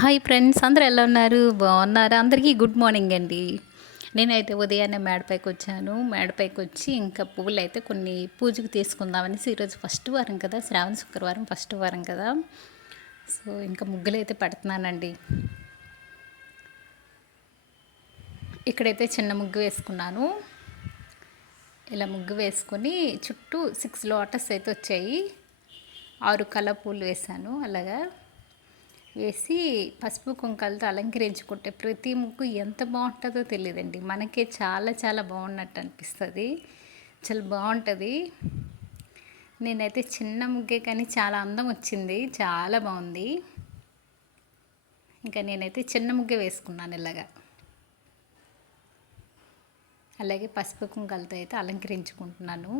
Hi friends, అందరూ ఎలా ఉన్నారు? బాగున్నారా? అందరికీ గుడ్ మార్నింగ్ అండి. నేనైతే ఉదయాన్నే మేడపైకి వచ్చాను. మేడపైకి వచ్చి ఇంకా పువ్వులు అయితే కొన్ని పూజకు తీసుకుందామనేసి, ఈరోజు ఫస్ట్ వారం కదా, శ్రావణ శుక్రవారం ఫస్ట్ వారం కదా. సో ఇంకా ముగ్గులు అయితే పెడుతున్నానండి. ఇక్కడైతే చిన్న ముగ్గు వేసుకున్నాను. ఇలా ముగ్గు వేసుకొని చుట్టూ 6 లోటస్ అయితే వచ్చాయి. 6 కలర్ పూలు వేసాను. అలాగా వేసి పసుపు కుంకాలతో అలంకరించుకుంటే ప్రతి ముగ్గు ఎంత బాగుంటుందో తెలియదండి. మనకే చాలా చాలా బాగున్నట్టు అనిపిస్తుంది. చాలా బాగుంటుంది. నేనైతే చిన్న ముగ్గే కానీ చాలా అందం వచ్చింది, చాలా బాగుంది. ఇంకా నేనైతే చిన్న ముగ్గే వేసుకున్నాను ఇలాగా. అలాగే పసుపు కుంకాలతో అయితే అలంకరించుకుంటున్నాను.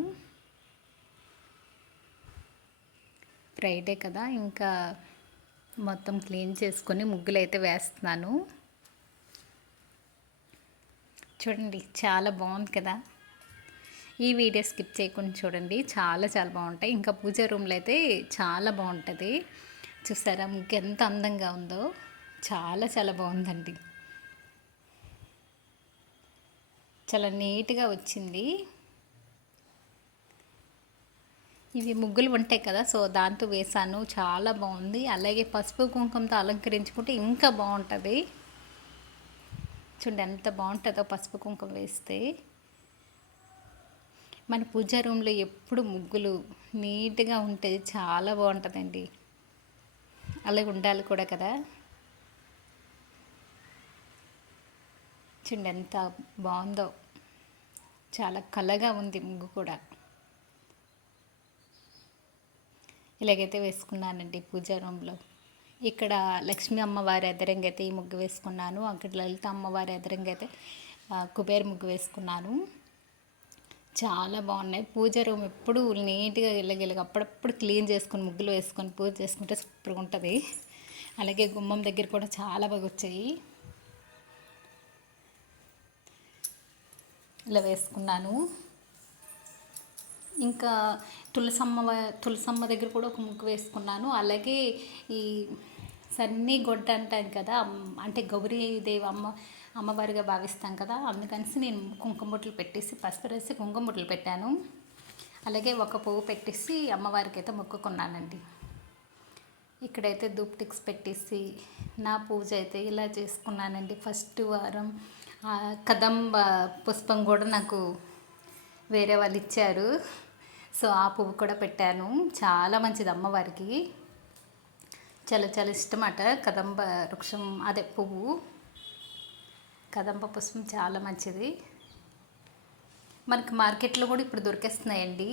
ఫ్రైడే కదా, ఇంకా మొత్తం క్లీన్ చేసుకొని ముగ్గులు అయితే వేస్తున్నాను. చూడండి, చాలా బాగుంది కదా. ఈ వీడియో స్కిప్ చేయకుండా చూడండి, చాలా చాలా బాగుంటాయి. ఇంకా పూజ రూమ్లో అయితే చాలా బాగుంటుంది. చూసారా ముగ్గు ఎంత అందంగా ఉందో? చాలా చాలా బాగుందండి. చాలా నీట్గా వచ్చింది. ఇవి ముగ్గులు ఉంటాయి కదా, సో దాంతో వేసాను. చాలా బాగుంది. అలాగే పసుపు కుంకుమతో అలంకరించుకుంటే ఇంకా బాగుంటుంది. చూడండి ఎంత బాగుంటుందో పసుపు కుంకుమ వేస్తే. మన పూజా రూమ్లో ఎప్పుడు ముగ్గులు నీట్గా ఉంటే చాలా బాగుంటుందండి. అలాగే ఉండాలి కూడా కదా. చూడండి ఎంత బాగుందో, చాలా కళగా ఉంది ముగ్గు కూడా. ఇలాగైతే వేసుకున్నానండి పూజా రూమ్లో. ఇక్కడ లక్ష్మీ అమ్మవారి ఎదురంగా అయితే ఈ ముగ్గు వేసుకున్నాను. అక్కడ లలిత అమ్మవారి ఎదురంగా అయితే కుబేర ముగ్గు వేసుకున్నాను. చాలా బాగున్నాయి. పూజ రూమ్ ఎప్పుడు నీట్గా ఇలాగ అప్పుడప్పుడు క్లీన్ చేసుకొని ముగ్గులు వేసుకొని పూజ చేసుకుంటే సూపర్గా ఉంటుంది. అలాగే గుమ్మం దగ్గర కూడా చాలా బాగా వచ్చాయి. ఇలా వేసుకున్నాను. ఇంకా తులసమ్మ దగ్గర కూడా ఒక ముగ్గు వేసుకున్నాను. అలాగే ఈ సన్నీ గొడ్డ అంటాను కదా, అంటే గౌరీదేవి అమ్మవారిగా భావిస్తాం కదా, అందుకని నేను కుంకుమ బొట్లు పెట్టేసి పసుపు వేసి కుంకుమ బొట్లు పెట్టాను. అలాగే ఒక పువ్వు పెట్టేసి అమ్మవారికి అయితే మొక్కుకున్నానండి. ఇక్కడైతే ధూప్ టిక్స్ పెట్టేసి నా పూజ అయితే ఇలా చేసుకున్నానండి. ఫస్ట్ వారం కదంబ పుష్పం కూడా నాకు వేరే వాళ్ళు ఇచ్చారు. సో ఆ పువ్వు కూడా పెట్టాను. చాలా మంచిది అమ్మవారికి. చాలా చాలా ఇష్టమట కదంబ వృక్షం, అదే పువ్వు. కదంబ పుష్పం చాలా మంచిది. మనకి మార్కెట్లో కూడా ఇప్పుడు దొరికేస్తున్నాయండి.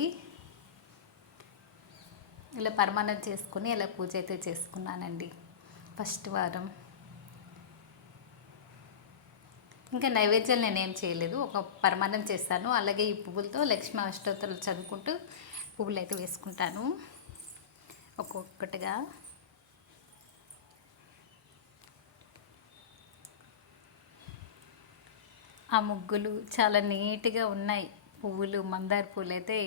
ఇలా పరమాన్నం చేసుకుని ఇలా పూజ అయితే చేసుకున్నానండి ఫస్ట్ వారం. ఇంకా నైవేద్యాలు నేనేం చేయలేదు, ఒక పరమాన్నం చేస్తాను. అలాగే ఈ పువ్వులతో లక్ష్మీ అష్టోత్తరాలు చదువుకుంటూ పువ్వులు అయితే వేసుకుంటాను ఒక్కొక్కటిగా. ఆ ముగ్గులు చాలా నీట్గా ఉన్నాయి. పువ్వులు, మందార పువ్వులు అయితే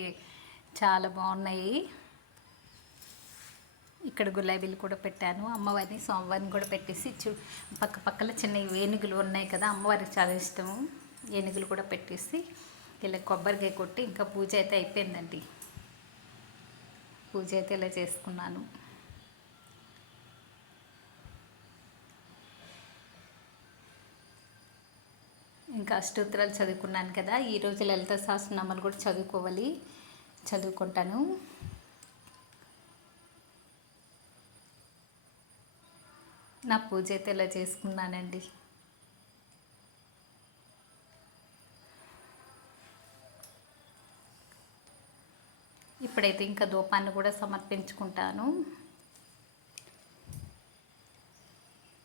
చాలా బాగున్నాయి. ఇక్కడ గులాబీలు కూడా పెట్టాను. అమ్మవారిని స్వామివారిని కూడా పెట్టేసి పక్కల చిన్న ఏనుగులు ఉన్నాయి కదా, అమ్మవారికి చాలా ఇష్టము. ఏనుగులు కూడా పెట్టేసి ఇలా కొబ్బరికాయ కొట్టి ఇంకా పూజ అయితే అయిపోయిందండి. పూజ అయితే ఇలా చేసుకున్నాను. ఇంకా అష్టోత్తరాలు చదువుకున్నాను కదా, ఈరోజు లలిత సహస్రనామాలు కూడా చదువుకుంటాను. నా పూజ అయితే ఇలా చేసుకున్నానండి. ఇప్పుడైతే ఇంకా ధూపాన్ని కూడా సమర్పించుకుంటాను.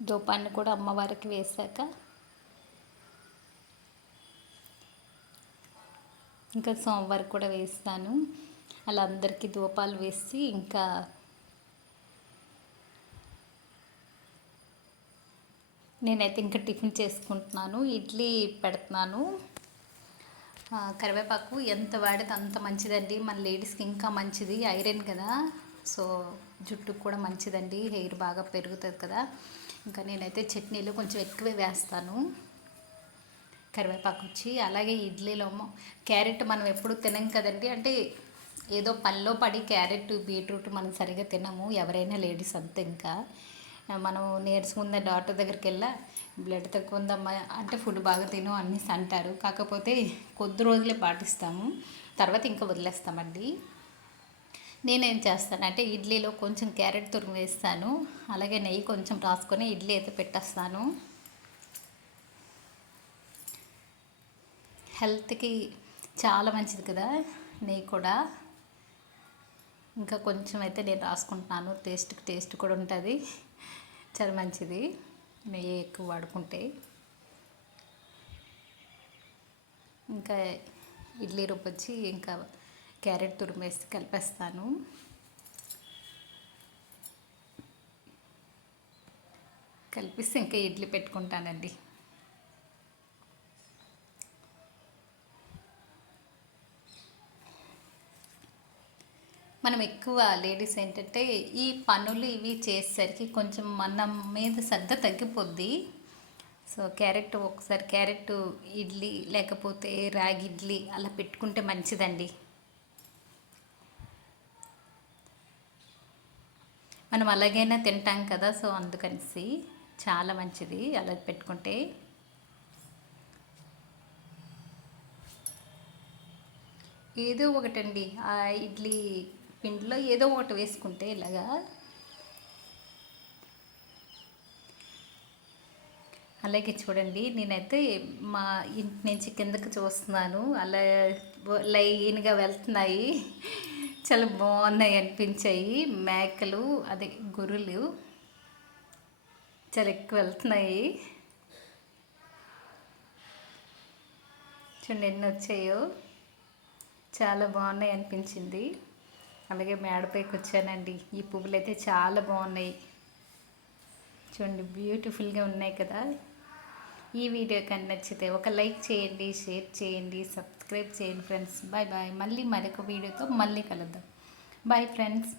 ధూపాన్ని కూడా అమ్మవారికి వేశాక ఇంకా సోమవారం కూడా వేస్తాను. అలా అందరికీ ధూపాలు వేసి ఇంకా నేనైతే ఇంకా టిఫిన్ చేసుకుంటున్నాను. ఇడ్లీ పెడుతున్నాను. కరివేపాకు ఎంత వాడితే అంత మంచిదండి. మన లేడీస్కి ఇంకా మంచిది, ఐరన్ కదా. సో జుట్టుకు కూడా మంచిదండి, హెయిర్ బాగా పెరుగుతుంది కదా. ఇంకా నేనైతే చట్నీలు కొంచెం ఎక్కువే వేస్తాను, కరివేపాకు వచ్చి. అలాగే ఇడ్లీలో క్యారెట్ మనం ఎప్పుడు తినం కదండి, అంటే ఏదో పనిలో పడి క్యారెట్ బీట్రూట్ మనం సరిగా తినము, ఎవరైనా లేడీస్ అంతే. ఇంకా మనం నీరసంగా డాక్టర్ దగ్గరికి వెళ్ళా, బ్లడ్ తక్కువ ఉందమ్మా అంటే ఫుడ్ బాగా తిను అన్నీ అంటారు. కాకపోతే కొద్ది రోజులే పాటిస్తాము, తర్వాత ఇంకా వదిలేస్తామండి. నేనేం చేస్తానంటే ఇడ్లీలో కొంచెం క్యారెట్ తురుము వేస్తాను, అలాగే నెయ్యి కొంచెం రాసుకొని ఇడ్లీ అయితే పెట్టేస్తాను. హెల్త్కి చాలా మంచిది కదా నెయ్యి కూడా. ఇంకా కొంచెం అయితే నేను రాసుకుంటున్నాను, టేస్ట్ కూడా ఉంటుంది, చాలా మంచిది నెయ్యి ఎక్కువ వాడుకుంటే. ఇంకా ఇడ్లీ రుబ్బు వచ్చి ఇంకా క్యారెట్ తురుము వేసి కలిపేస్తాను. కలిపిస్తే ఇంకా ఇడ్లీ పెట్టుకుంటానండి. మనం ఎక్కువ లేడీస్ ఏంటంటే ఈ పనులు ఇవి చేసేసరికి కొంచెం మన మీద శ్రద్ధ తగ్గిపోద్ది. సో క్యారెట్ ఒకసారి క్యారెట్ ఇడ్లీ లేకపోతే రాగి ఇడ్లీ అలా పెట్టుకుంటే మంచిదండి. మనం అలాగైనా తింటాం కదా, సో అందుకనేసి చాలా మంచిది అలా పెట్టుకుంటే. ఏదో ఒకటండి, ఆ ఇడ్లీ పిండిలో ఏదో ఒకటి వేసుకుంటే ఇలాగా. అలాగే చూడండి, నేనైతే మా ఇంటి నుంచి కిందకి చూస్తున్నాను, అలా లైన్గా వెళ్తున్నాయి, చాలా బాగున్నాయి అనిపించాయి. మేకలు అదే గొర్రెలు చాలా ఎక్కువ వెళ్తున్నాయి, చూడండి ఎన్ని వచ్చాయో, చాలా బాగున్నాయి అనిపించింది. అలాగే మేడపైకి వచ్చానండి, ఈ పువ్వులు అయితే చాలా బాగున్నాయి, చూడండి బ్యూటిఫుల్గా ఉన్నాయి కదా. ఈ వీడియో కానీ నచ్చితే ఒక లైక్ చేయండి, షేర్ చేయండి, సబ్స్క్రైబ్ చేయండి ఫ్రెండ్స్. Bye bye. మళ్ళీ మరొక వీడియోతో మళ్ళీ కలుద్దాం. Bye friends.